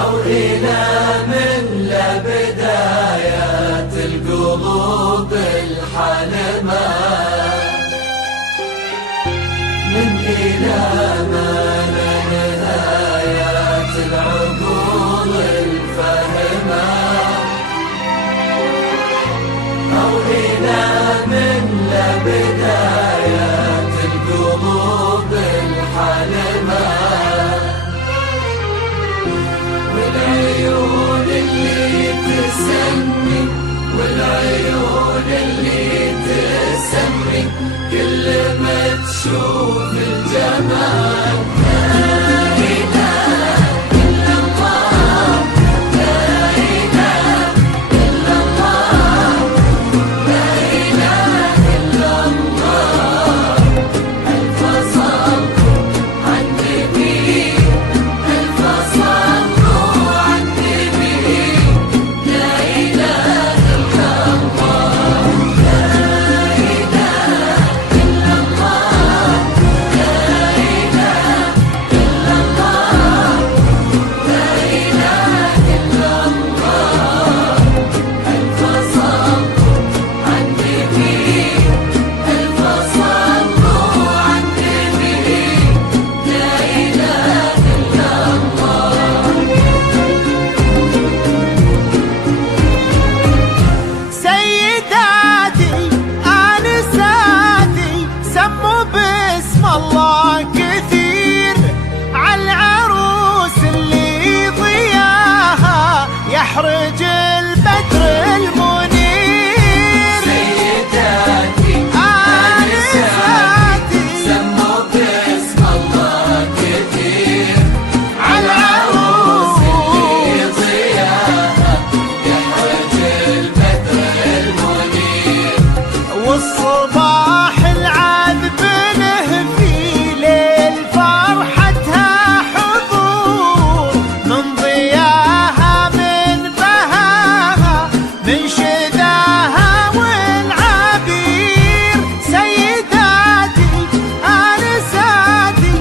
أو إلى من لبدايات القلوب الحلمة، من إلى ما لنهايات العقول الفهمة، أو إلى من لبدايات القلوب الحلمة، والعيون اللي تسمي، والعيون اللي تسمي كل ما تشوف الجمال. يحرج البدر المنير، سيداتي آنساتي سموا باسم الله كثير، عالعروس اللي ضياها يحرج البدر المنير، والصباح العذب له في ليل فرحتها حضور، من ضياها من شداها والعبير. سيداتي آنساتي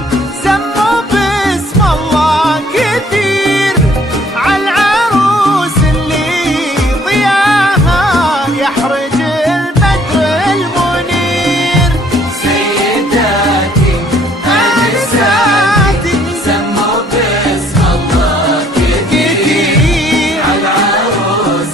سموا باسم الله كثير، عالعروس اللي ضياها يحرج البدر المنير. سيداتي آنساتي سموا باسم الله كثير، عالعروس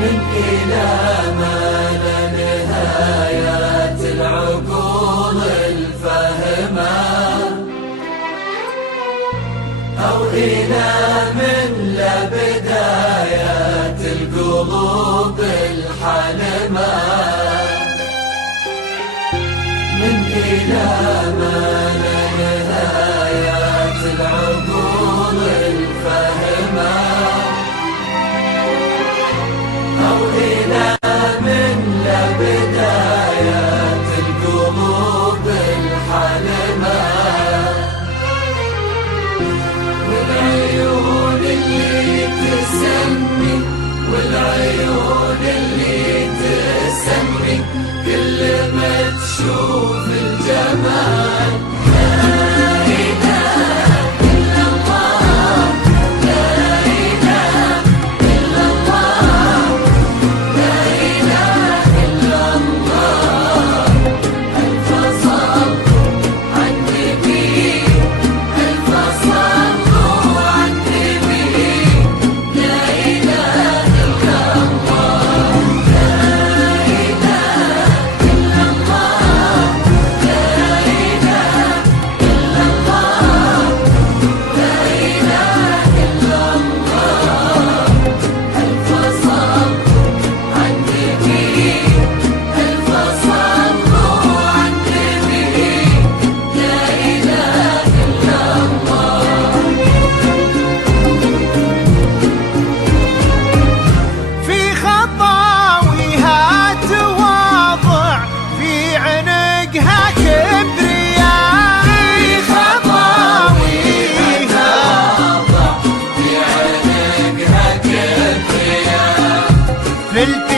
من إلى ما لنهايات العقول الفهمة، أو إلى من لبدايات القلوب الحلمة، من إلى ما لنهايات العقول الفهمة، أو إلى من لبدايات القلوب الحلمة، والعيون اللي تسمي، والعيون اللي تسمي كل ما تشوف الجمال. لا حفلتي